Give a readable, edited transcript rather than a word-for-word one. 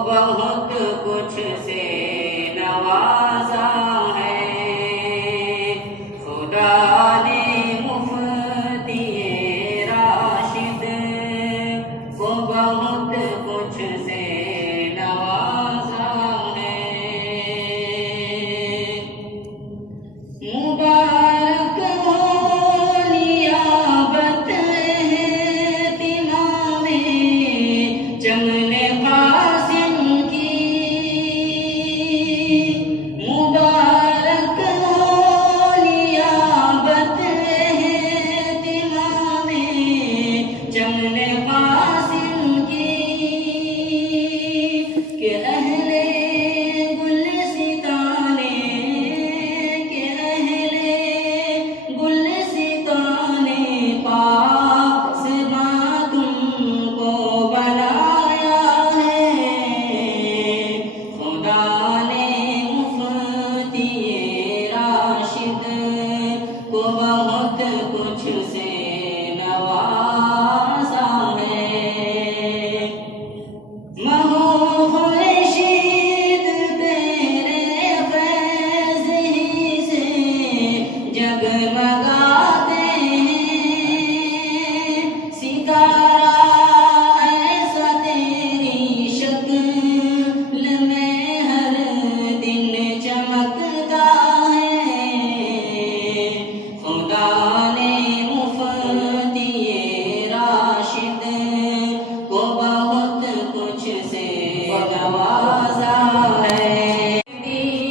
बहुत कुछ से नवाजा है। खुदा ने मुफ्ती राशिद को बहुत कुछ से नवाजा है। मुबारक हो नियाबत है तिमामे चमने कासिम की। मुबारक हो नियाबत है तिमामे चमने कासिम की। के अहले गुलसिताने के अहले गुलसिताने पास तुमको बनाया है। खुदा ने मुफ्ती राशिद को बहुत कुछ से नवाजा है। महो